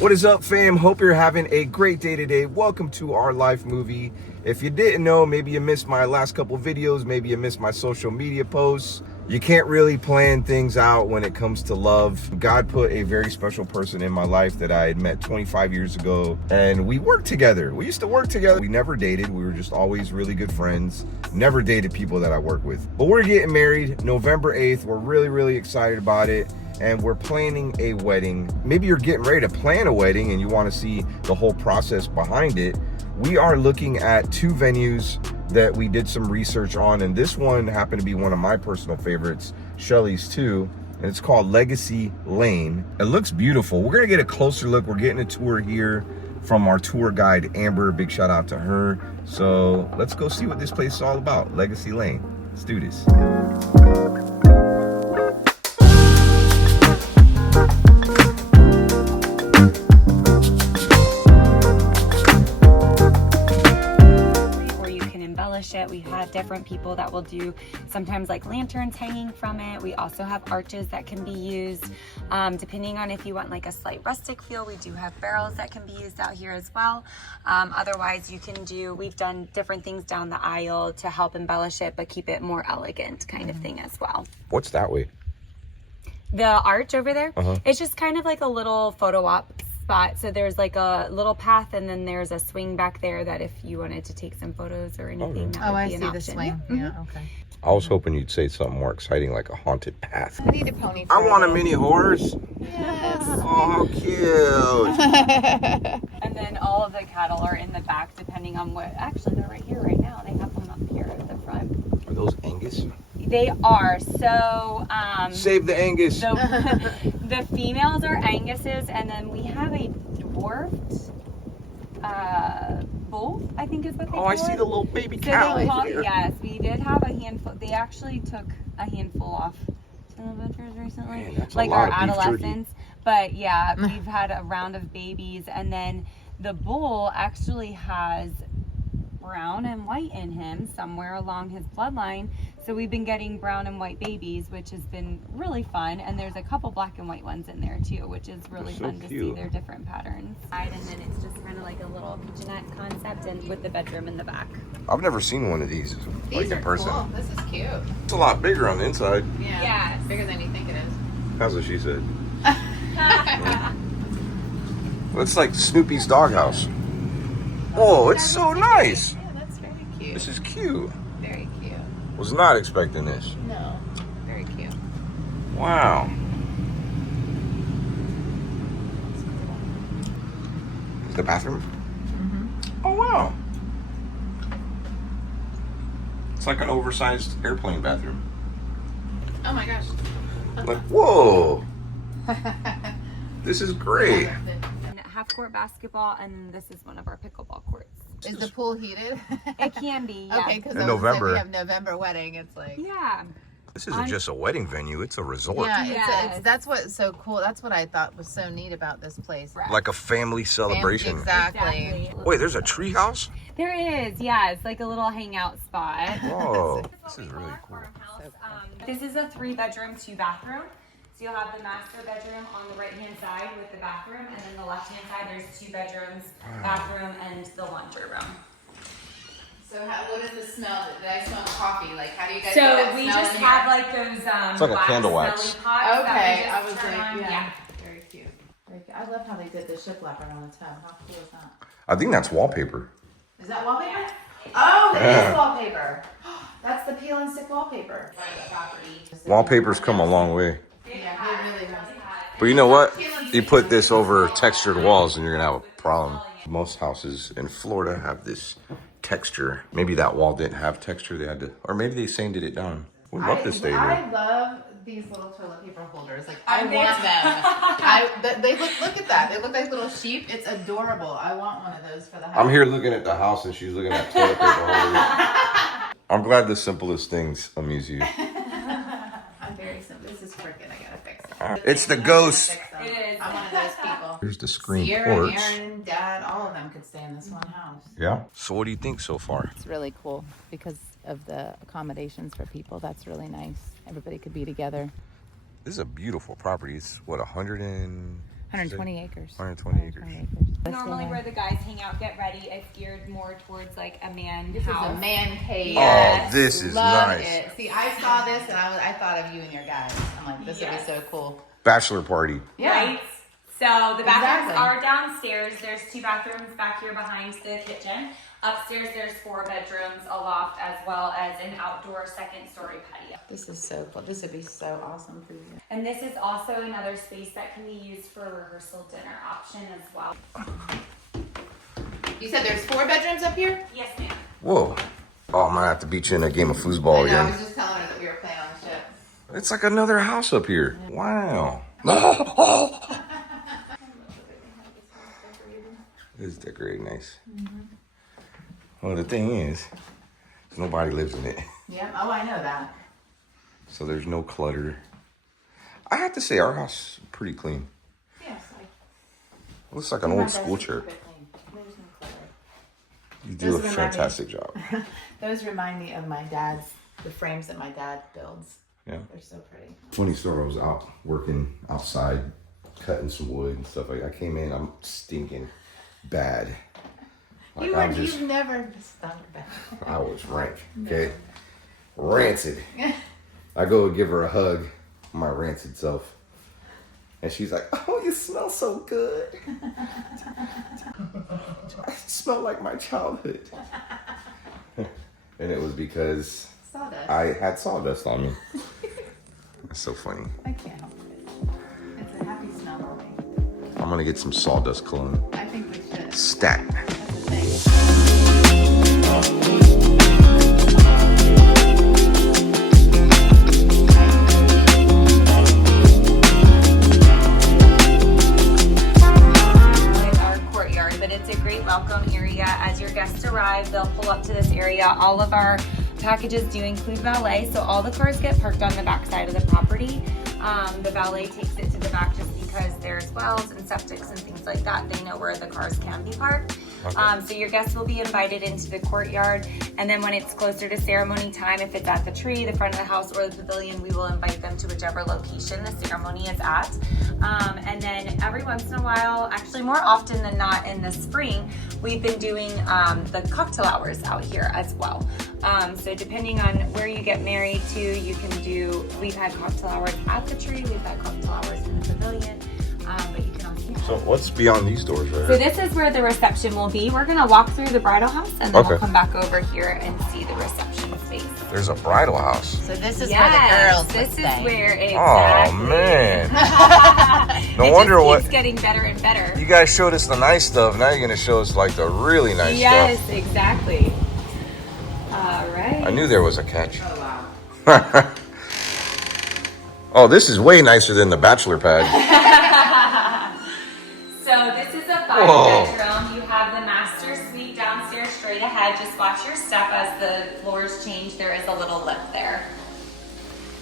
What is up, fam? Hope you're having a great day today. Welcome to our life movie. If you didn't know, maybe you missed my last couple videos, maybe you missed my social media posts. You can't really plan things out when it comes to love. God put a very special person in my life that I had met 25 years ago, and we worked together. We used to work together. We never dated. We were just always really good friends. Never dated people that I work with. But we're getting married November 8th. We're really excited about it. And we're planning a wedding. Maybe you're getting ready to plan a wedding and you want to see the whole process behind it. We are looking at two venues that we did some research on, and this one happened to be one of my personal favorites, Shelly's too, and it's called Legacy Lane. It looks beautiful. We're gonna get a closer look. We're getting a tour here from our tour guide, Amber. Big shout out to her. So let's go see what this place is all about, Legacy Lane. Let's do this. We have different people that will do sometimes like lanterns hanging from it. We also have arches that can be used depending on if you want like a slight rustic feel. We do have barrels that can be used out here as well. Otherwise you can do, we've done different things down the aisle to help embellish it but keep it more elegant kind of thing as well. What's that way? The arch over there, it's just kind of like a little photo op spot. So there's like a little path and then there's a swing back there that if you wanted to take some photos or anything, that would be an option. The swing. Yeah, okay. I was hoping you'd say something more exciting like a haunted path. I need a pony. I want a mini horse. Yes. Oh, cute. And then all of the cattle are in the back depending on what, actually they're right here right now. They have them up here at the front. Are those Angus? They are. So save the Angus. The females are Angus's, and then we have a dwarfed bull, I think is what they call it. I see the little baby So cow. yes, we did have a handful. They actually took a handful off to the butchers recently, Man, that's like a lot our of beef adolescents. But yeah, we've had a round of babies, and then the bull actually has brown and white in him somewhere along his bloodline. So we've been getting brown and white babies, which has been really fun. And there's a couple black and white ones in there too, which is really fun to see their different patterns. And then it's just kind of like a little kitchenette concept and with the bedroom in the back. I've never seen one of these like in person. Cool. This is cute. It's a lot bigger on the inside. Yeah. Yes. Bigger than you think it is. That's what she said. Looks like Snoopy's doghouse. Oh, it's so nice. Yeah, that's very cute. This is cute. Very cute. Was not expecting this. No. Very cute. Wow. Is the bathroom? Oh, wow. It's like an oversized airplane bathroom. Oh my gosh. Like, whoa. This is great. Half court basketball, and then this is one of our pickleball courts. Is the pool heated? It can be, yeah. Okay, because in November we have November wedding. It's like Yeah. This isn't just a wedding venue, it's a resort. yeah, Yes. it's that's what's so cool. That's what I thought was so neat about this place. Right. Like a family celebration. Exactly. Wait, there's a tree house? There is, yeah. It's like a little hangout spot. Whoa. This is really cool. This is a 3-bedroom, 2-bathroom. So you'll have the master bedroom on the right-hand side with the bathroom, and then the left-hand side there's 2 bedrooms, bathroom, and the laundry room. So what is the smell? Did I smell coffee? Like how do you guys? So get that we smell just in have here? like those It's like a candle wax. smelly pots that we Okay, just I was turn like, on. yeah. Very cute. Very cute. I love how they did the shiplap around the tub. How cool is that? I think that's wallpaper. Is that wallpaper? Oh, that is wallpaper. That's the peel and stick wallpaper. Wallpaper's come a long way. Yeah, they really have. But you know what? You put this over textured walls and you're gonna have a problem. Most houses in Florida have this texture. Maybe that wall didn't have texture. They had to, or maybe they sanded it down. We'd love to stay here. I love these little toilet paper holders. Like I want them. They look at that. They look like little sheep. It's adorable. I want one of those for the house. I'm here looking at the house and she's looking at toilet paper holders. I'm glad the simplest things amuse you. I'm very simple. This is freaking. I gotta fix it. It's the ghost. It is. I'm one of those people. Here's the screen Sierra, porch. Aaron, Dad, all of them could stay in this one house. Yeah. So what do you think so far? It's really cool because of the accommodations for people. That's really nice. Everybody could be together. This is a beautiful property. It's what, 100 and 120 acres. 120 acres. Normally where the guys hang out, get ready, it's geared more towards like a man house. Is a man cave. Oh, this is Love nice. it. See, I saw this and I thought of you and your guys. I'm like, this would be so cool. Bachelor party. Yeah. Right? So the bathrooms Exactly. are downstairs. There's 2 bathrooms back here behind the kitchen. Upstairs there's 4 bedrooms, a loft, as well as an outdoor 2nd-story patio. This is so cool. This would be so awesome for you. And this is also another space that can be used for a rehearsal dinner option as well. You said there's 4 bedrooms up here? Yes, ma'am. Whoa. Oh, I'm gonna have to beat you in a game of foosball I know, I again. was just telling her that we were playing on the ship. It's like another house up here. Wow. This is decorated nice. Well, the thing is, nobody lives in it. Yeah. Oh, I know that. So there's no clutter. I have to say, our house is pretty clean. Yes. Looks like an old school church. You do a fantastic job. Those remind me of my dad's, the frames that my dad builds. Yeah. They're so pretty. Funny story, I was out working outside, cutting some wood and stuff like that. I came in, I'm stinking bad. Like, You've never stunk bad. I was rank, okay? Rancid. I go give her a hug, my rancid self. And she's like, oh, you smell so good. I smell like my childhood. And it was because Sawdust. I had sawdust on me. That's so funny. I can't help it. It's a happy smell for me. I'm gonna get some sawdust cologne. I think we should. Stat. That's the thing. Our courtyard, but it's a great welcome area. As your guests arrive, they'll pull up to this area. All of our packages do include valet, so all the cars get parked on the back side of the property. The valet takes it to the back just because there's wells and septics and things like that. They know where the cars can be parked. Okay. So your guests will be invited into the courtyard, and then when it's closer to ceremony time, if it's at the tree, the front of the house, or the pavilion, we will invite them to whichever location the ceremony is at. And then every once in a while, actually more often than not in the spring, we've been doing the cocktail hours out here as well. So depending on where you get married to, you can do, we've had cocktail hours at the tree, we've had cocktail hours in the pavilion, but you can also So what's beyond these doors right So here? this is where the reception will be. We're gonna walk through the bridal house and then Okay. we'll come back over here and see the reception space. There's a bridal house. So this is Yes, where the girls this would is stay. where Oh exactly. man. No It wonder just what keeps getting better and better. you guys showed us the nice stuff. Now you're gonna show us like the really nice Yes, stuff. exactly. All right. I knew there was a catch. Oh, wow. Oh, this is way nicer than the bachelor pad. So this is a Whoa. 5-bedroom. You have the master suite downstairs straight ahead. Just watch your step as the floors change. There is a little lift there.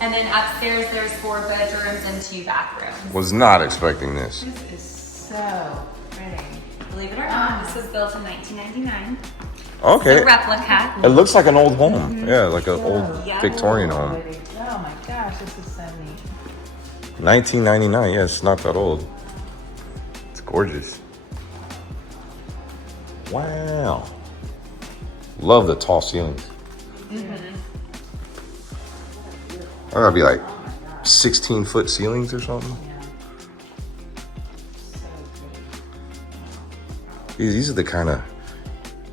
And then upstairs there's 4 bedrooms and 2 bathrooms. Was not expecting this. This is so pretty. Believe it or not, this was built in 1999. Okay. It's a replica. It looks like an old home. Yeah, like an old Yeah. Victorian home. Pretty. Oh my gosh, this is so neat. 1999. Yeah, it's not that old. It's gorgeous. Wow. Love the tall ceilings. That gotta be like 16-foot ceilings or something. Yeah. So pretty. These are the kind of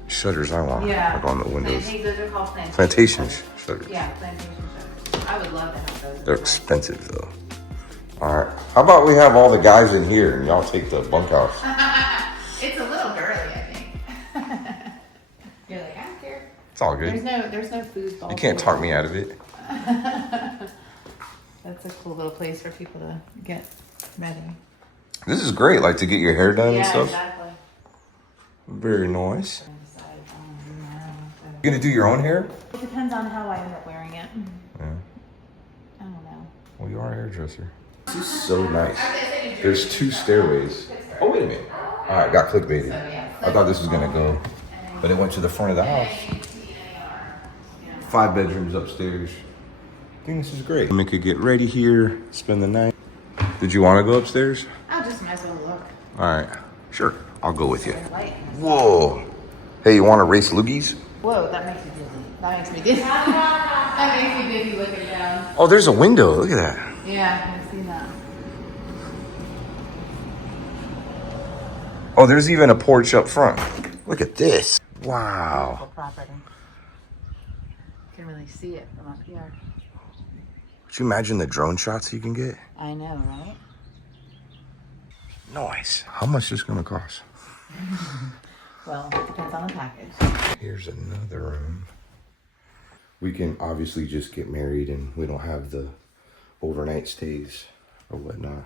shutters I want. Yeah. Like on the windows. Those are called plantation. Plantation shutters. Yeah, plantation shutters. I would love to have those. They're expensive though. All right. How about we have all the guys in here and y'all take the bunkhouse? It's a little girly, I think. You're like, I don't care. It's all good. There's no food. You can't talk me out of it. That's a cool little place for people to get ready. This is great, like to get your hair done and Yeah, stuff. exactly. Very nice. You gonna do your own hair? It depends on how I end up wearing it. Yeah. I don't know. Well, you are a hairdresser. This is so nice. There's 2 stairways. Oh, wait a minute. All right, got clickbaited. I thought this was gonna go, but it went to the front of the house. 5 bedrooms upstairs. I think this is great. We could get ready here, spend the night. Did you want to go upstairs? I just might as well look. All right. Sure. I'll go with you. Whoa. Hey, you want to race loogies? Whoa, that makes me dizzy. That makes me dizzy. That makes me dizzy looking down. Oh, there's a window. Look at that. Yeah, I've seen that. Oh, there's even a porch up front. Look at this. Wow. Beautiful property. You can really see it from up here. Could you imagine the drone shots you can get? I know, right? Nice. How much is this going to cost? Well, it depends on the package. Here's another room. We can obviously just get married and we don't have the overnight stays or whatnot.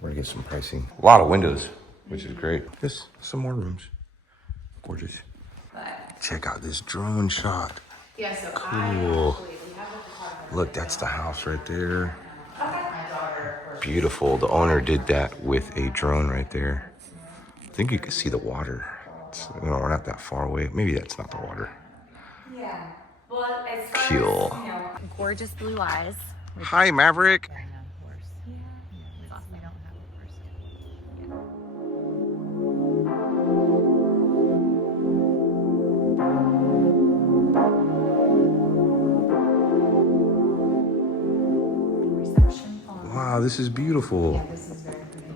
We're going to get some pricing. A lot of windows, which is great. Just some more rooms. Gorgeous. Check out this drone shot. Yeah, so Cool. Look, that's the house right there. Beautiful. The owner did that with a drone right there. I think you can see the water. We're not that far away. Maybe that's not the water. Yeah. Well, as far Cool. as, gorgeous blue eyes. Hi, Maverick. I know, horse. We don't have a horse yet. Wow, this is beautiful. Yeah, this is very pretty.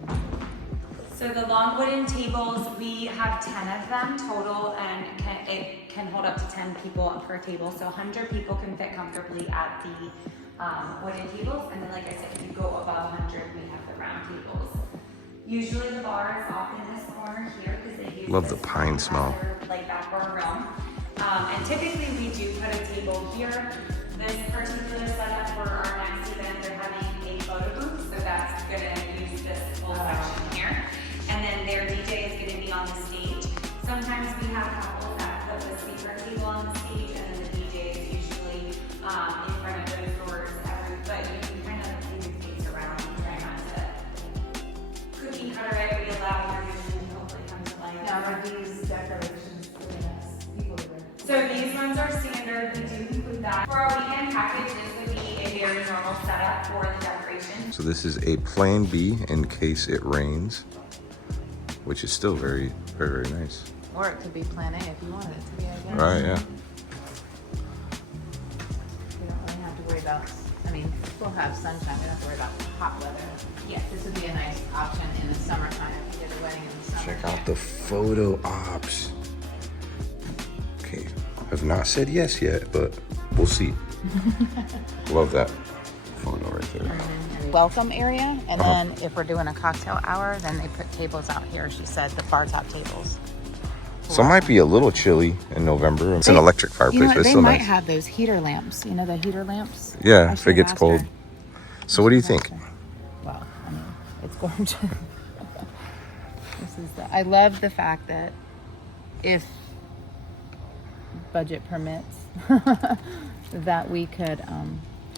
So the long wooden tables, we have 10 of them total, and it can hold up to 10 people per table. So 100 people can fit comfortably at the wooden tables. And then, like I said, if you go above 100, we have the round tables. Usually the bar is off in this corner here because they use Love the this pine as smell. their, like backdoor room. And typically we do put a table here. This particular setup for our next event, they're having a photo booth, so that's gonna use this whole section here. And then their DJ is gonna be on the stage. Sometimes we have couples that put the speaker table on the stage, and then the DJ is usually in front of those doors. But you can kind of move your face around and try not to cookie cutter it. We allow your vision to hopefully come to life. Now, are these decorations really nice? People do. So these ones are standard. We do include that. For our weekend package, this would be a very normal setup for the decoration. So this is a plan B in case it rains, which is still very, very, very nice. Or it could be plan A if you wanted it to be, I guess. Right, yeah. We don't really have to worry about, I mean, we'll have sunshine, we don't have to worry about hot weather. Yes. This would be a nice option in the summertime if you did a wedding in the summer. Check out the photo ops. Okay, I've not said yes yet, but we'll see. Love that photo right there. Welcome area, and then if we're doing a cocktail hour, then they put tables out here. She said the bar top tables. So it might be a little chilly in November. It's an electric fireplace, but it's they still might nice. have those heater lamps. You know the heater lamps? Yeah, I if it should gets ask cold. her. So what do you think? Well, I mean, it's gorgeous. I love the fact that if budget permits, that we could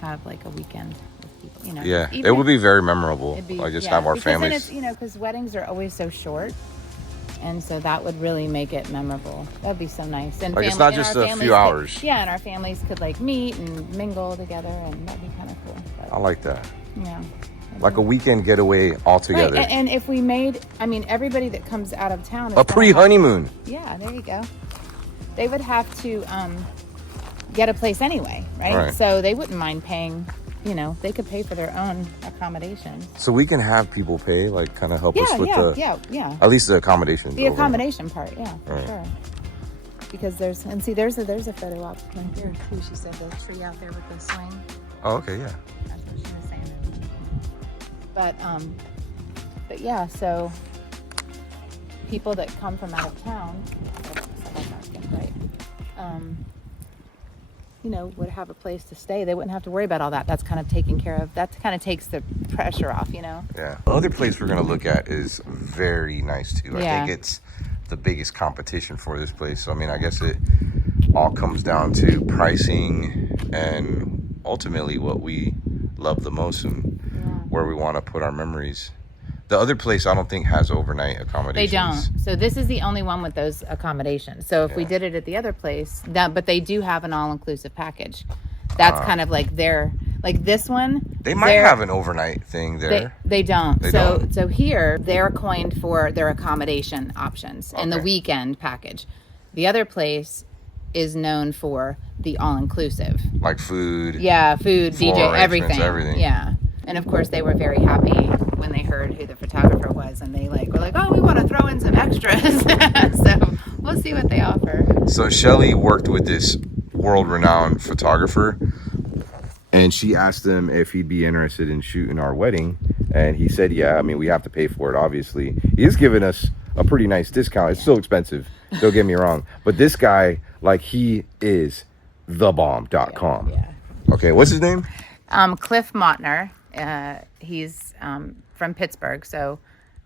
have like a weekend with people. You know, Yeah, even it would if- be very memorable. it'd be- I just yeah, have our because then families. it's, because weddings are always so short. And so that would really make it memorable. That'd be so nice. And Like, it's family- not and just our a families few could- hours. Yeah, and our families could like meet and mingle together, and that'd be kind of cool. But, I like that. yeah. Like a weekend getaway all together. Right, and if we made, I mean, everybody that comes out of town. Is A gonna pre-honeymoon. Yeah, there you go. They would have to get a place anyway, right? Right. So they wouldn't mind paying. They could pay for their own accommodations. So we can have people pay, like kind of help us with Yeah. at least the accommodations. The accommodation part, yeah, for Right. sure. Because there's a photo op right there too. She said the tree out there with the swing. Oh, okay, yeah. That's what she was saying. But yeah, so people that come from out of town, right? Would have a place to stay. They wouldn't have to worry about all that. That's kind of taken care of. That kind of takes the pressure off, Yeah. The other place we're going to look at is very nice too. I Yeah. think it's the biggest competition for this place. So, I mean, I guess it all comes down to pricing and ultimately what we love the most and where we want to put our memories. The other place I don't think has overnight accommodations. They don't. So this is the only one with those accommodations. So if we did it at the other place, but they do have an all-inclusive package. That's kind of like their, Like this one, They might have an overnight thing there. They don't. They don't. So here they're coined for their accommodation options and the Okay. weekend package. The other place is known for the all-inclusive. Like food. Yeah, food, Floor DJ, arrangements, everything. everything. Yeah. And of course they were very happy when they heard who the photographer was, and they were like, oh, we want to throw in some extras. So we'll see what they offer. So Shelly worked with this world-renowned photographer, and she asked him if he'd be interested in shooting our wedding, and he said, yeah. I mean, we have to pay for it, obviously. He is giving us a pretty nice discount. It's so expensive, don't get me wrong, but this guy, like, he is thebomb.com. Yeah. Okay, what's his name? Cliff Motner. He's from Pittsburgh, so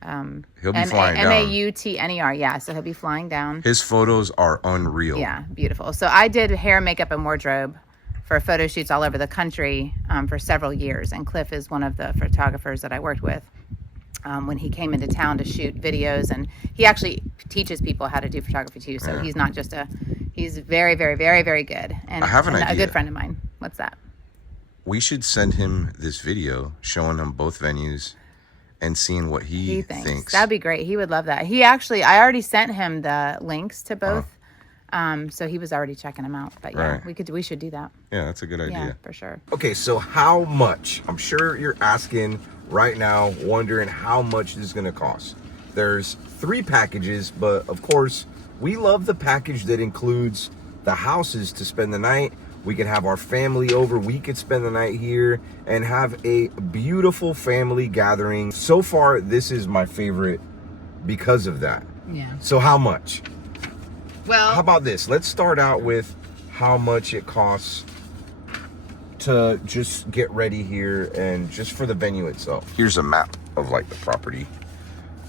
He'll be flying down. Mautner, yeah. So he'll be flying down. His photos are unreal. Yeah, beautiful. So I did hair, makeup, and wardrobe for photo shoots all over the country for several years, and Cliff is one of the photographers that I worked with when he came into town to shoot videos, and he actually teaches people how to do photography too. So he's not just he's very, very, very, very good, and I have an a idea. good friend of mine. What's that? We should send him this video showing him both venues and seeing what he thinks. That'd be great. He would love that. I already sent him the links to both. So he was already checking them out. But yeah, Right. we should do that. Yeah, that's a good idea. Yeah, for sure. Okay, so how much? I'm sure you're asking right now, wondering how much this is going to cost. There's 3 packages, but of course, we love the package that includes the houses to spend the night. We could have our family over. We could spend the night here and have a beautiful family gathering. So far, this is my favorite because of that. Yeah. So how much? Well, How about this? Let's start out with how much it costs to just get ready here and just for the venue itself. Here's a map of like the property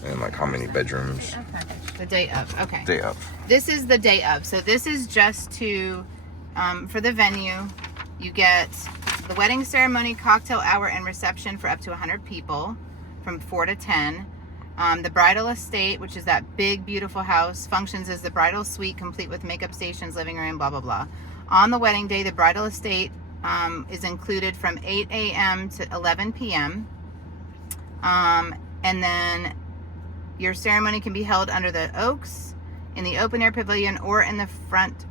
and like how many bedrooms. the day of. Okay. Day of. This is the day of. So this is just to, for the venue, you get the wedding ceremony, cocktail hour, and reception for up to 100 people from 4 to 10. The bridal estate, which is that big, beautiful house, functions as the bridal suite, complete with makeup stations, living room, blah, blah, blah. On the wedding day, the bridal estate is included from 8 a.m. to 11 p.m. And then your ceremony can be held under the oaks, in the open air pavilion, or in the front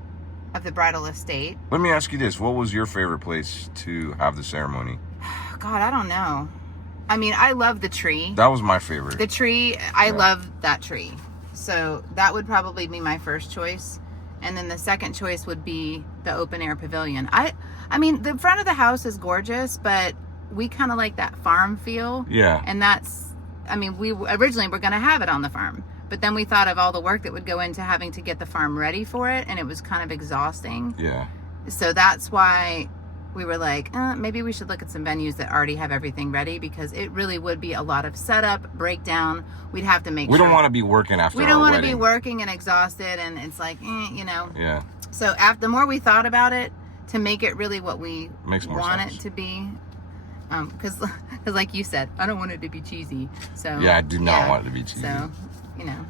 of the bridal estate. Let me ask you this. What was your favorite place to have the ceremony? God, I don't know. I mean, I love the tree. That was my favorite. The tree, I love that tree. So that would probably be my first choice. And then the second choice would be the open air pavilion. I mean, the front of the house is gorgeous, but we kind of like that farm feel. Yeah. And that's, I mean, we originally were going to have it on the farm, but then we thought of all the work that would go into having to get the farm ready for it, and it was kind of exhausting. Yeah. So that's why we were like, maybe we should look at some venues that already have everything ready, because it really would be a lot of setup, breakdown. We'd have to make sure. We don't want to be working after We our don't want to wedding. be working and exhausted, and it's like, you know. Yeah. So the more we thought about it, to make it really what we Makes more want sense. it to be, because like you said, I don't want it to be cheesy. So Yeah, I do not want it to be cheesy. So, you know.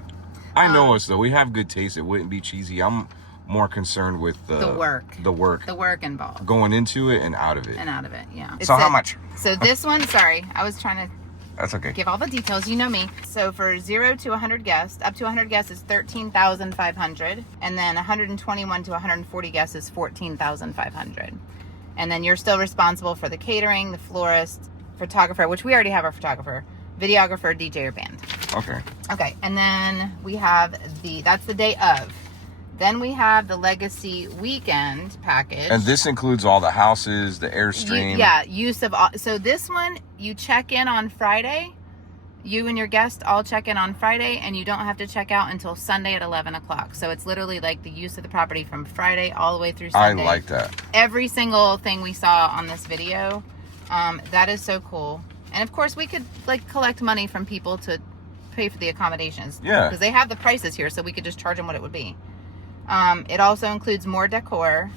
I know us though. We have good taste. It wouldn't be cheesy. I'm more concerned with The work. The work. The work involved. Going into it and out of it. And out of it, yeah. So how much? So this one, sorry, I was trying to That's okay. give all the details. You know me. So for 0 to 100 guests, up to 100 guests is 13,500, and then 121 to 140 guests is 14,500. And then you're still responsible for the catering, the florist, photographer, which we already have our photographer, videographer, DJ, or band. Okay. Okay, and then we have that's the day of. Then we have the Legacy Weekend package. And this includes all the houses, the Airstream. Use of all. So this one, you check in on Friday. You and your guest all check in on Friday, and you don't have to check out until Sunday at 11 o'clock. So it's literally like the use of the property from Friday all the way through Sunday. I like that. Every single thing we saw on this video, that is so cool. And of course, we could like collect money from people to pay for the accommodations. Yeah. Because they have the prices here, so we could just charge them what it would be. It also includes more decor.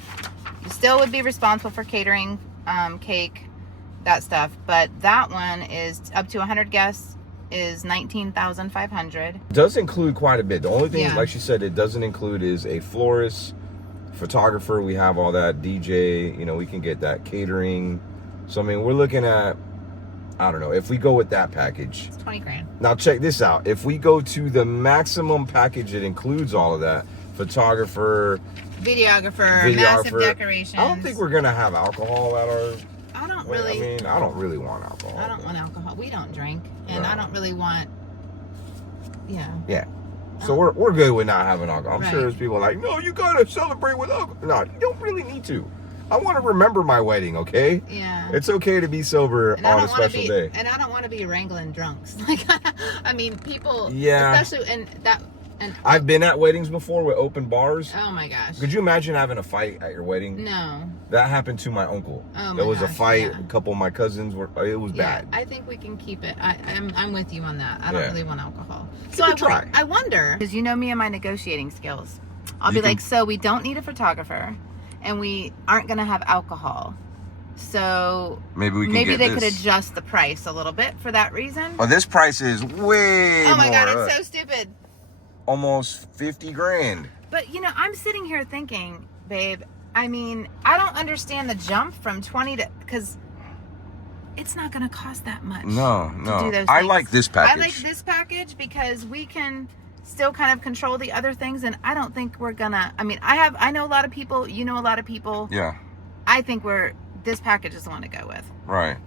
You still would be responsible for catering, cake, that stuff. But that one is up to 100 guests is 19,500. Does include quite a bit. The only thing, Yeah. like she said, it doesn't include is a florist, photographer. We have all that, DJ. You know, we can get that catering, So, I mean, we're looking at, I don't know, if we go with that package. It's 20 grand. Now, check this out. If we go to the maximum package that includes all of that, photographer, Videographer, massive decorations. I don't think we're going to have alcohol at our... I don't Well, really. I mean, I don't really want alcohol. I don't want alcohol. We don't drink, and No. I don't really want. Yeah. Yeah. So we're good with not having alcohol. I'm Right. sure there's people like, no, you gotta celebrate with alcohol. No, you don't really need to. I want to remember my wedding, okay? Yeah. It's okay to be sober And I on a don't wanna special be, day. And I don't want to be wrangling drunks. Like, I mean, people. Yeah. Especially in that. And I've been at weddings before with open bars. oh my gosh. Could you imagine having a fight at your wedding? No. That happened to my uncle. Oh my There was a gosh, fight. yeah. A couple of my cousins were. It was Yeah, bad. I think we can keep it. I'm with you on that. I don't Yeah. really want alcohol. Give So it a try. I wonder, because you know me and my negotiating skills. I'll You be like, can- so we don't need a photographer, and we aren't going to have alcohol. So Maybe we can maybe get they this. could adjust the price a little bit for that reason. Oh, this price is way Oh my God, more. it's so stupid. Almost 50 grand. But you know, I'm sitting here thinking, babe, I mean, I don't understand the jump from 20 to, because it's not going to cost that much. No, to no. do those I things. like this package. I like this package because we can still kind of control the other things, and I don't think we're gonna. I mean, I know a lot of people. You know a lot of people. Yeah, I think this package is the one to go with. right.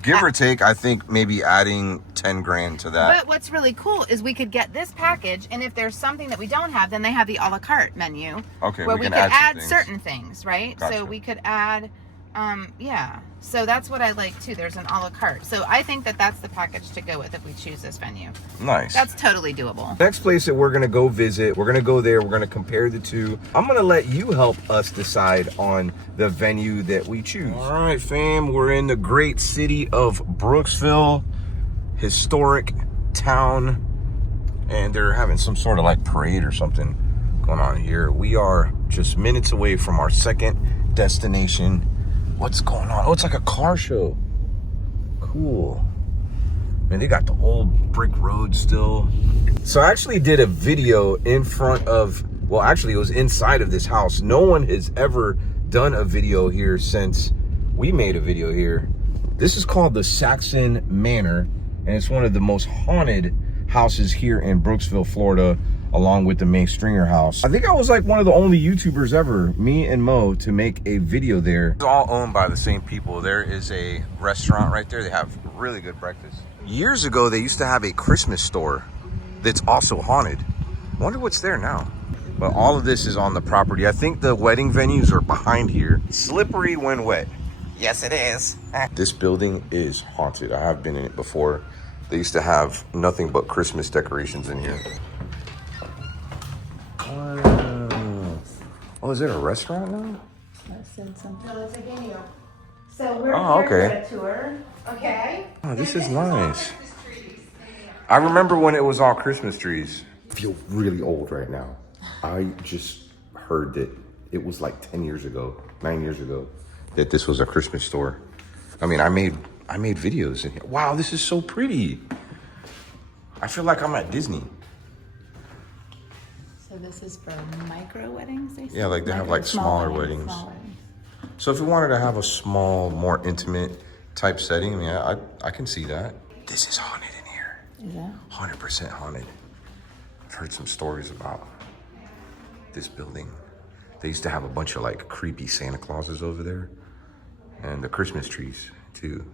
Give or take, I think maybe adding 10 grand to that. But what's really cool is we could get this package, and if there's something that we don't have, then they have the a la carte menu. Okay, where we we can could add some add things. certain things, right? Gotcha. So we could add, yeah. So that's what I like too. There's an a la carte. So I think that that's the package to go with if we choose this venue. Nice. That's totally doable. Next place that we're gonna go visit, we're gonna go there, we're gonna compare the two. I'm gonna let you help us decide on the venue that we choose. All right, fam, we're in the great city of Brooksville, historic town, and they're having some sort of like parade or something going on here. We are just minutes away from our second destination. What's going on? Oh, it's like a car show. Cool. Man, they got the old brick road still. So I actually did a video in front of, well, actually it was inside of this house. No one has ever done a video here since we made a video here. This is called the Saxon Manor, and it's one of the most haunted houses here in Brooksville, Florida, along with the May Stringer house. I think I was like one of the only YouTubers ever, me and Mo, to make a video there. It's all owned by the same people. There is a restaurant right there. They have really good breakfast. Years ago, they used to have a Christmas store that's also haunted. I wonder what's there now. But all of this is on the property. I think the wedding venues are behind here. Slippery when wet. Yes, it is. This building is haunted. I have been in it before. They used to have nothing but Christmas decorations in here. Oh, is it a restaurant now? I said something. No, it's a venue. So we're Oh, here okay. for a tour. Okay. Oh, this is nice. I remember when it was all Christmas trees. I feel really old right now. I just heard that it was like 10 years ago, 9 years ago, that this was a Christmas store. I mean, I made videos in here. Wow, this is so pretty. I feel like I'm at Disney. So this is for micro weddings, they say? Yeah, like they have like smaller weddings. Small weddings. So if you wanted to have a small, more intimate type setting, I mean, I can see that. This is haunted in here. Is that? 100% haunted. I've heard some stories about this building. They used to have a bunch of like creepy Santa Clauses over there. And the Christmas trees too.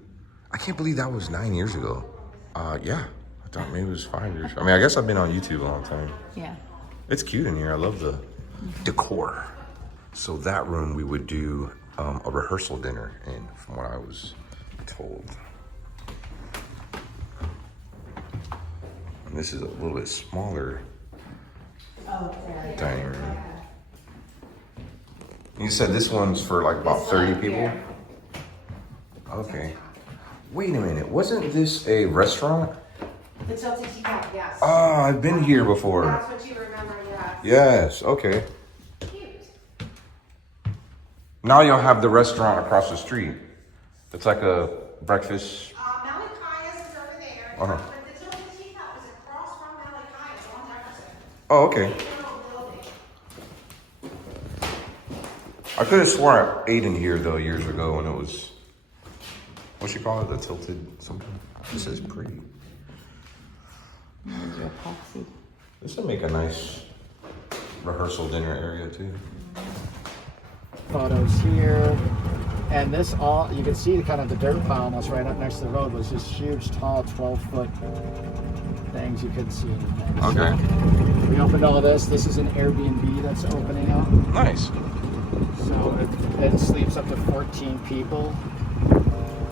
I can't believe that was 9 years ago. Yeah, I thought maybe it was 5 years. I mean, I guess I've been on YouTube a long time. Yeah. It's cute in here. I love the decor. So that room we would do a rehearsal dinner in, from what I was told. And this is a little bit smaller dining room. You said this one's for like about 30 people? Okay. Wait a minute, wasn't this a restaurant? The Tilted Teapot, yes. Ah, I've been here before. That's what you remember, yes. Yes, okay. Cute. Now you'll have the restaurant across the street. It's like a breakfast. Malachias is over there. Uh-huh. But the Tilted Teapot was across from Malachias on Jefferson. Oh, okay. Little building. I could have swore I ate in here though years ago when it was what you call it? The tilted something. This is pretty. This would make a nice rehearsal dinner area too. Photos here. And this all, you can see kind of the dirt pile almost right up next to the road was just huge, tall, 12-foot things you couldn't see anything. Okay. So we opened all this. This is an Airbnb that's opening up. Nice. So it sleeps up to 14 people.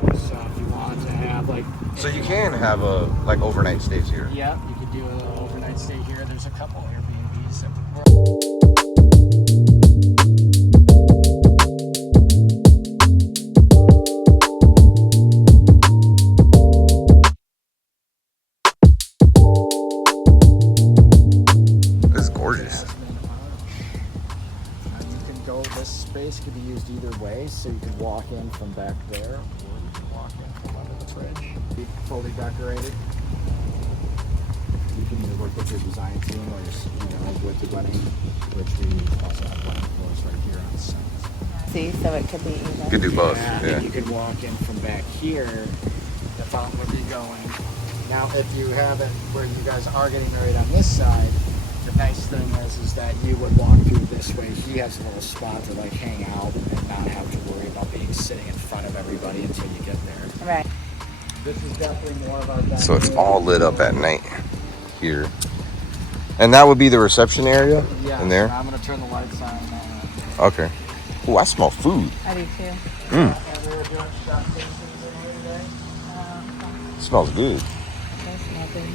So if you want to have like... So you can have a like overnight stays here. Yeah, you could do an overnight stay here. There's a couple Airbnbs that space could be used either way, so you could walk in from back there, or you can walk in from under the bridge. Be fully decorated. You can either work with your design team or with the wedding, which we also have wedding floors right here on site. See, so it could be either. You could do both. Yeah. Yeah. You could walk in from back here. The fountain would be going. Now, if you have it where you guys are getting married on this side, the nice thing is that you would walk through this way. He has a little spot to like hang out and not have to worry about being sitting in front of everybody until you get there. Right. This is definitely more of our So it's all lit up at night here. And that would be the reception area in there? I'm going to turn the lights on. Okay. Oh, I smell food. I do too. Mm. And we were doing shop tastings in here today. Smells good.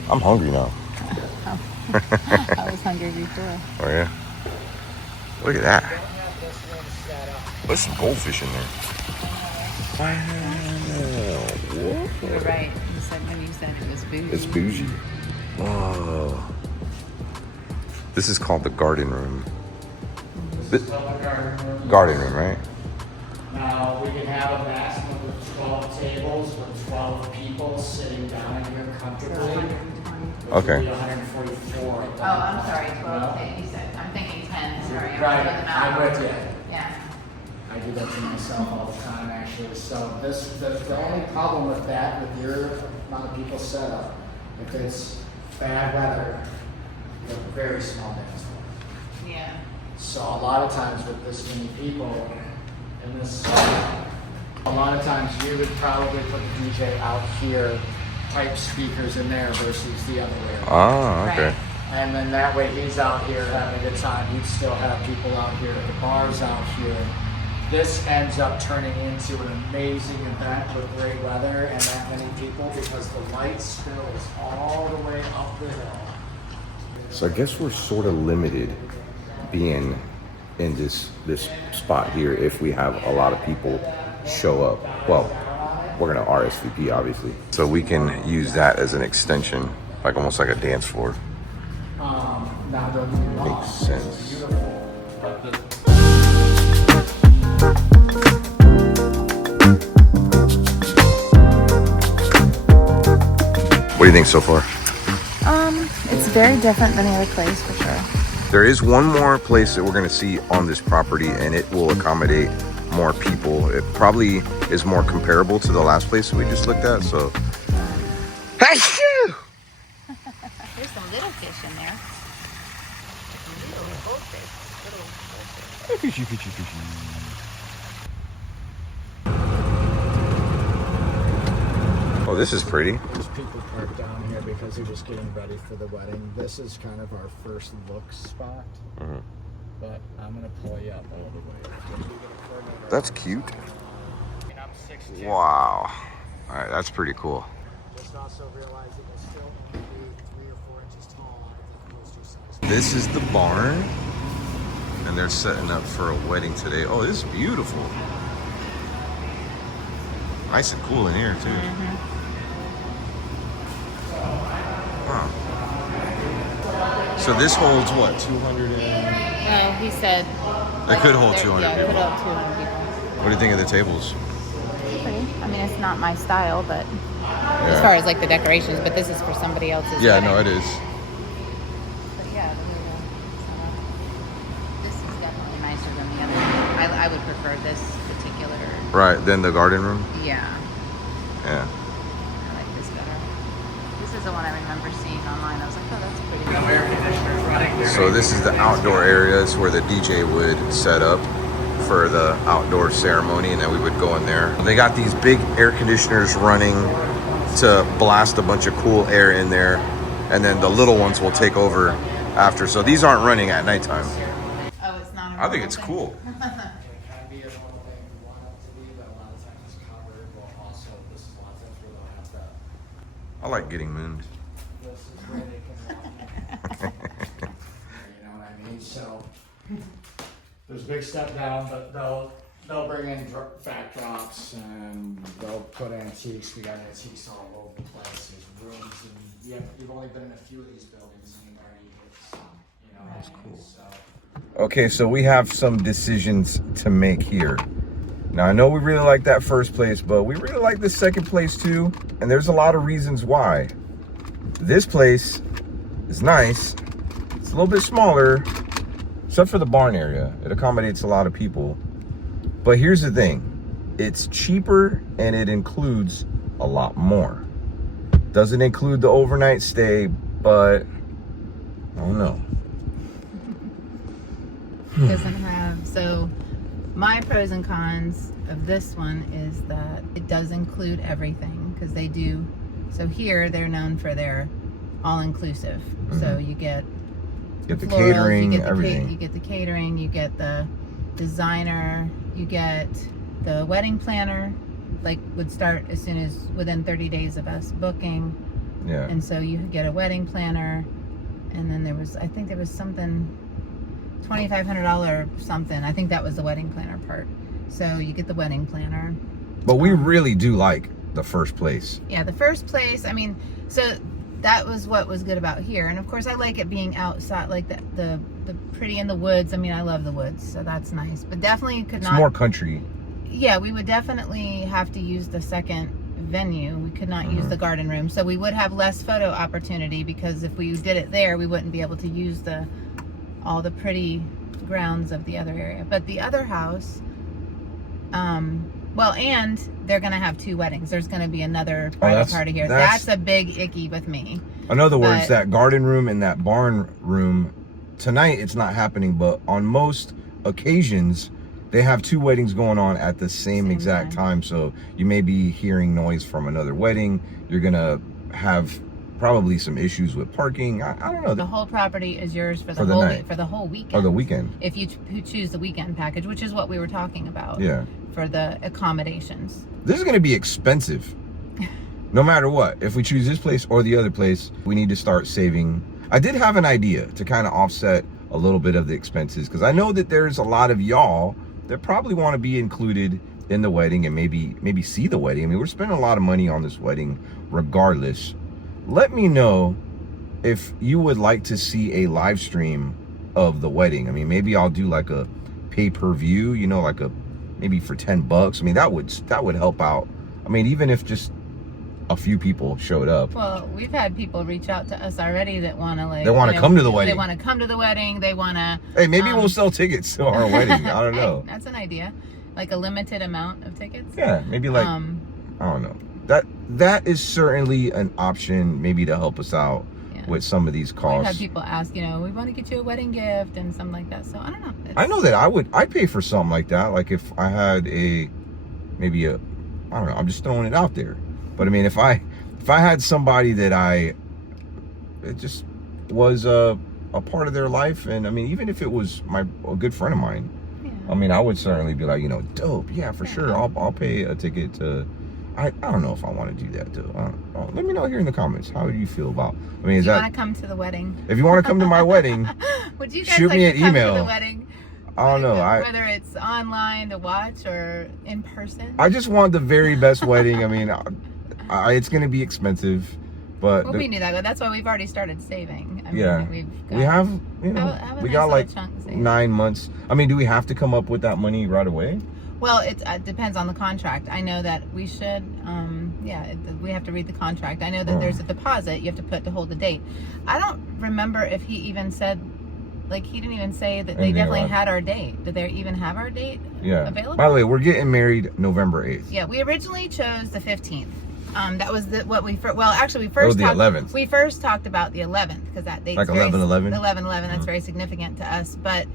I'm hungry now. I was hungry before. Oh yeah. Look at that. There's some goldfish in there. Wow. You're right. You said when you said it was bougie. It's bougie. Whoa. This is called the garden room. Garden room, right? Now, we can have a maximum of 12 tables with 12 people sitting down here comfortably. Okay. 144. Oh, I'm sorry, 12. You said, I'm thinking 10. Sorry, Right, I'm with you. Yeah. I do that to myself all the time, actually. So the only problem with that, with your amount of people set up, if it's bad weather, you have a very small dance floor. Yeah. So a lot of times with this many people in this, a lot of times you would probably put the DJ out here, type speakers in there versus the other way around. Oh, okay. Right. And then that way he's out here having a good time. You'd still have people out here, the bar's out here. This ends up turning into an amazing event with great weather and that many people because the light still is all the way up the hill. So I guess we're sort of limited being in this spot here if we have a lot of people show up. Well, we're gonna RSVP obviously. So we can use that as an extension, like almost like a dance floor. Now don't get me wrong, Makes sense. it's beautiful, but What do you think so far? It's very different than the other place for sure. There is one more place that we're gonna see on this property and it will accommodate more people. It probably is more comparable to the last place we just looked at, so. There's some little fish in there. Little goldfish. Fishy, fishy, fishy. Oh, this is pretty. there's people parked down here because they're just getting ready for the wedding. This is kind of our first look spot, but I'm gonna pull you up all the way. That's cute. I'm 6'2". Wow. All right, that's pretty cool. Just also realize it was still only 3 or 4 inches tall at the poster size. This is the barn, and they're setting up for a wedding today. Oh, this is beautiful. Nice and cool in here, too. Huh. So this holds what, 200 and... No, he said. It could hold 200 Yeah, it could people. hold 200 people. What do you think of the tables? Pretty. I mean, it's not my style, but as far as like the decorations, but this is for somebody else's. Yeah, wedding. no, it is. But yeah, this is definitely nicer than the other. I would prefer this particular. Right, then the garden room? Yeah. Yeah. I like this better. This is the one I remember seeing online. I was like, oh, that's pretty. No air conditioners running there. So this is the outdoor area. It's where the DJ would set up for the outdoor ceremony, and then we would go in there. They got these big air conditioners running to blast a bunch of cool air in there, and then the little ones will take over after. So these aren't running at nighttime. Oh, it's not. I think it's cool. It can be a normal thing if you want it to be, but a lot of times it's covered. Well, also, this is a lot of times where they'll have that. I like getting mooned. This is where they can you know what I mean? So there's a big step down, but they'll bring in fat drops and they'll put antiques. We got antiques all over the place. There's rooms, and you've only been in a few of these buildings and you've already hit some, you know. That's cool. So. Okay, so we have some decisions to make here. Now, I know we really like that first place, but we really like the second place too. And there's a lot of reasons why. This place is nice. It's a little bit smaller, except for the barn area. It accommodates a lot of people. But here's the thing. It's cheaper and it includes a lot more. Doesn't include the overnight stay, but I don't know. Doesn't have, so my pros and cons of this one is that it does include everything, because they do. So here they're known for their all-inclusive. So you get the florals, catering, you get everything. you get the catering, you get the designer, you get the wedding planner, like would start as soon as within 30 days of us booking. Yeah. And so you get a wedding planner, and then I think there was something, $2,500 something. I think that was the wedding planner part. So you get the wedding planner. But we really do like the first place. Yeah, the first place, I mean, so that was what was good about here. And of course I like it being outside, like the pretty in the woods. I mean, I love the woods, so that's nice. But definitely could not. It's more country. Yeah, we would definitely have to use the second venue. We could not use the garden room. So we would have less photo opportunity, because if we did it there, we wouldn't be able to use all the pretty grounds of the other area. But the other house, well, and they're gonna have 2 weddings. There's gonna be another bridal party here. That's a big icky with me. In other words, that garden room and that barn room, tonight it's not happening, but on most occasions, they have 2 weddings going on at the same exact time. So you may be hearing noise from another wedding. You're gonna have probably some issues with parking. I don't know. The whole property is yours for the whole weekend. Or the weekend. If you choose the weekend package, which is what we were talking about. Yeah. For the accommodations. This is going to be expensive. No matter what. If we choose this place or the other place, we need to start saving. I did have an idea to kind of offset a little bit of the expenses, because I know that there's a lot of y'all that probably want to be included in the wedding and maybe see the wedding. I mean, we're spending a lot of money on this wedding regardless. Let me know if you would like to see a live stream of the wedding. I mean, maybe I'll do like a pay-per-view, you know, like maybe for $10. I mean, that would help out. I mean, even if just a few people showed up. Well, we've had people reach out to us already that want to come to the wedding. They want to come to the wedding. They want to. Hey, maybe we'll sell tickets to our wedding. I don't know. That's an idea. Like a limited amount of tickets. Yeah, maybe like I don't know. That is certainly an option, maybe to help us out with some of these costs. We've had people ask, we want to get you a wedding gift and something like that. So I don't know. I know that I'd pay for something like that. Like if I had I don't know, I'm just throwing it out there. But I mean, if I had somebody that it just was a part of their life, and I mean, even if it was a good friend of mine, I mean, I would certainly be like, dope, yeah, for sure. I'll pay a ticket to. I don't know if I want to do that though. Let me know here in the comments. How do you feel about? I mean, if you want to come to the wedding? If you want to come to my wedding, would you guys shoot me an email. To the wedding? I don't know. Whether it's online to watch or in person. I just want the very best wedding. I mean, it's going to be expensive, but we knew that. But that's why we've already started saving. I mean, we have. We got like 9 months. I mean, do we have to come up with that money right away? Well, it depends on the contract. I know that we should, we have to read the contract. I know that there's a deposit you have to put to hold the date. I don't remember if he even said, he didn't even say that they definitely had our date. Did they even have our date available? By the way, we're getting married November 8th. Yeah, we originally chose the 15th. That was what we first. Well, actually, we was first the 11th. We first talked about the 11th because that date Like 11/11? 11/11. That's very significant to us. But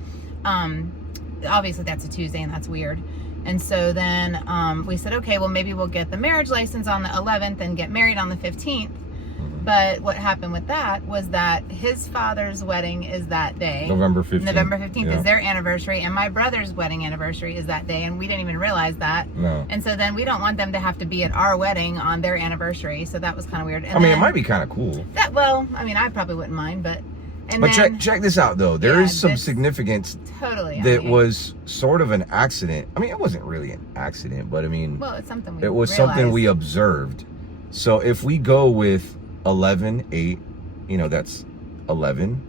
obviously, that's a Tuesday, and that's weird. And so then we said, okay, well, maybe we'll get the marriage license on the 11th and get married on the 15th. But what happened with that was that his father's wedding is that day. November 15th. November 15th Yeah. is their anniversary, and my brother's wedding anniversary is that day, and we didn't even realize that. No. And so then we don't want them to have to be at our wedding on their anniversary, so that was kind of weird. And I mean, then, it might be kind of cool. well, I mean, I probably wouldn't mind, but. But check this out, though. There is some this- significance Totally. I that mean, was sort of an accident. I mean, it wasn't really an accident, but I mean, Well, it's something we it was something we realized. observed. So if we go with 11/8, you know, that's 11,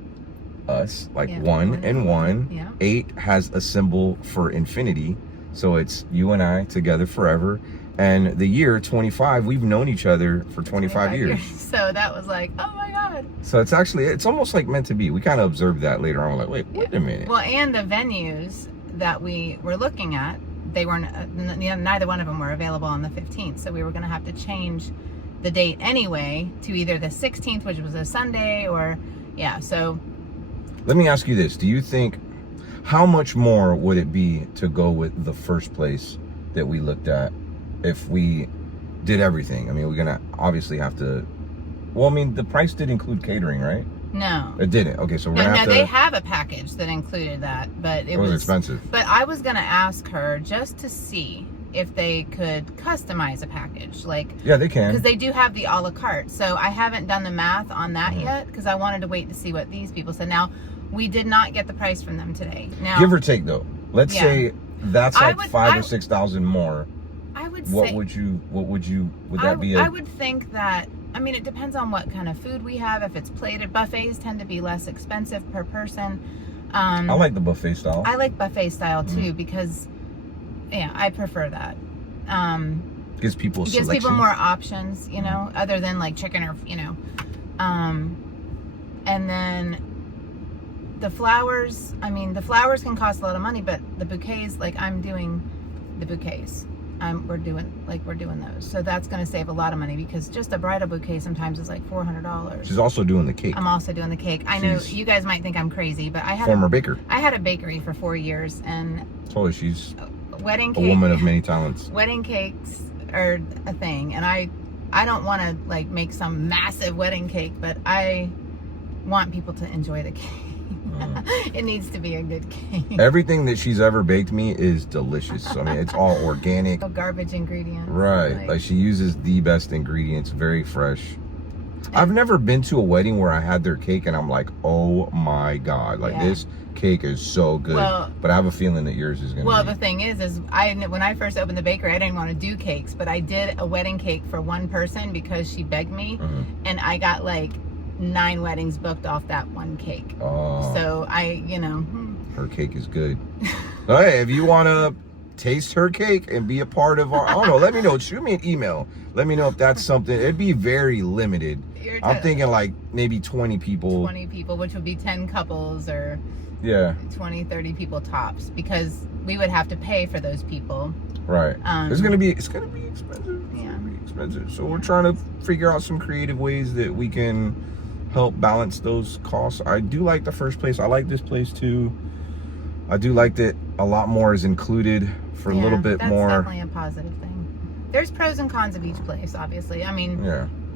us, like Yeah, 1 and 1. Yeah. 8 has a symbol for infinity. So it's you and I together forever. And the year 25, we've known each other for 25 years. So that was like, oh my God. So it's almost like meant to be. We kind of observed that later on. We're like, wait a minute. Well, and the venues that we were looking at, they weren't, neither one of them were available on the 15th. So we were going to have to change the date anyway to either the 16th, which was a Sunday, or, yeah, so. Let me ask you this. Do you think, how much more would it be to go with the first place that we looked at if we did everything? I mean, we're going to obviously have to, well, I mean, the price did include catering, right? No. It didn't. Okay, so we're going to have to. They have a package that included that, but it was expensive. But I was going to ask her just to see if they could customize a package, like, yeah, they can, because they do have the a la carte. So I haven't done the math on that yet, because I wanted to wait to see what these people said. Now, we did not get the price from them today. Now, give or take, though. Let's say that's like $5,000 or $6,000 more. I would What say, would that be? I would think that, I mean, it depends on what kind of food we have. If it's plated, buffets tend to be less expensive per person. I like the buffet style. I like buffet style too, because, yeah, I prefer that. Gives people It gives selection. people more options, you know, other than like chicken or, you know. And then the flowers, I mean, the flowers can cost a lot of money, but the bouquets, like I'm doing the bouquets. We're doing those. So that's going to save a lot of money, because just a bridal bouquet sometimes is like $400. She's also doing the cake. I'm also doing the cake. I know She's you guys might think I'm crazy, but I had former baker. I had a bakery for 4 years, and Told her she's wedding a cake, woman of many talents. wedding cakes are a thing, and I don't want to like make some massive wedding cake, but I want people to enjoy the cake. It needs to be a good cake. Everything that she's ever baked me is delicious. I mean, it's all organic. No garbage ingredients. Right. Like she uses the best ingredients, very fresh. I've never been to a wedding where I had their cake and I'm like, oh my God, like this cake is so good. Well, but I have a feeling that yours is going to Well, be. the thing is when I first opened the bakery, I didn't want to do cakes, but I did a wedding cake for one person because she begged me, and I got like 9 weddings booked off that one cake. Oh, So her cake is good. So, hey, if you want to taste her cake and be a part of our, I don't know, let me know. Shoot me an email. Let me know if that's something. It'd be very limited. I'm thinking like maybe 20 people. 20 people, which would be 10 couples or 20, 30 people tops, because we would have to pay for those people. Right. It's gonna be expensive. Yeah. It's gonna be expensive. So we're trying to figure out some creative ways that we can help balance those costs. I do like the first place. I like this place too. I do like that a lot more is included for a little bit more. That's definitely a positive thing. There's pros and cons of each place, obviously. I mean,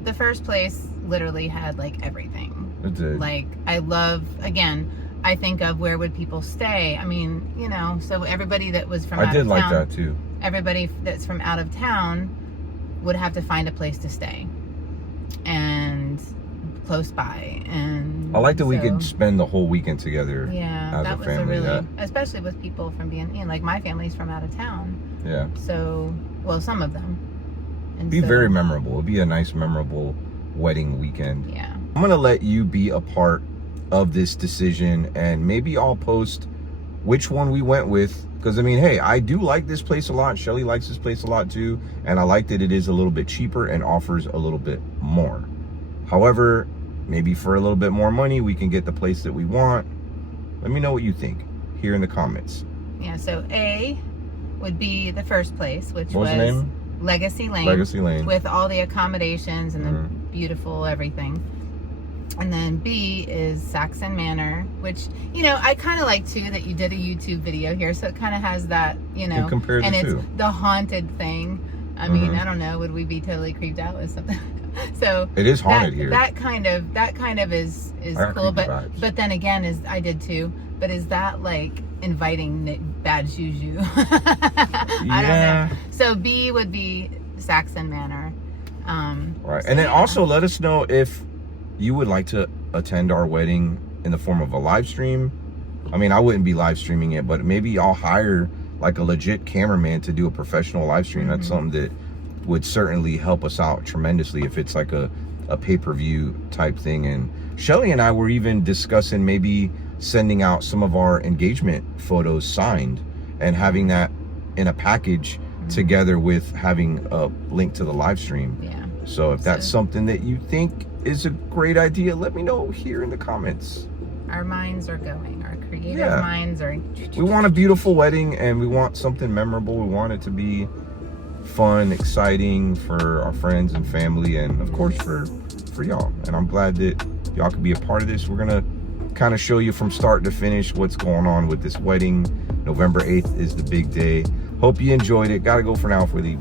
the first place literally had like everything. It did. Like, I love, again, I think of where would people stay. I mean, you know, so everybody that was from out of town. I did like that too. Everybody that's from out of town would have to find a place to stay. And close by, and I like that we could spend the whole weekend together. Yeah, as that a was family, a really, especially with people from being, you know, like my family's from out of town. Yeah. So, well, some of them. And It'd be very memorable. It'd be a nice, memorable wedding weekend. Yeah. I'm gonna let you be a part of this decision, and maybe I'll post which one we went with. Because I mean, hey, I do like this place a lot. Shelly likes this place a lot too, and I like that it is a little bit cheaper and offers a little bit more. However, maybe for a little bit more money, we can get the place that we want. Let me know what you think here in the comments. Yeah, so A would be the first place, which What was the name? Legacy Lane. Legacy Lane. With all the accommodations and the Mhm. beautiful everything. And then B is Saxon Manor, which, you know, I kind of like too that you did a YouTube video here. So it kind of has that, you know, And compare the and it's two. the haunted thing. I mean, Mhm. I don't know. Would we be totally creeped out with something? So It is haunted here. That kind of is I got cool. creepy But vibes. but then again, I did too. But is that like inviting bad juju? I don't Yeah. know. So B would be Saxon Manor. Right. So And then yeah. also let us know if you would like to attend our wedding in the form of a live stream. I mean, I wouldn't be live streaming it, but maybe I'll hire like a legit cameraman to do a professional live stream. That's something that would certainly help us out tremendously if it's like a pay-per-view type thing. And Shelly and I were even discussing maybe sending out some of our engagement photos signed and having that in a package together with having a link to the live stream. Yeah. So if that's something that you think is a great idea, let me know here in the comments. Our minds are going. Our creative Yeah. minds are. We want a beautiful wedding and we want something memorable. We want it to be fun, exciting for our friends and family, and of course for y'all. And I'm glad that y'all could be a part of this. We're gonna kind of show you from start to finish what's going on with this wedding. November 8th is the big day. Hope you enjoyed it. Gotta go for now for the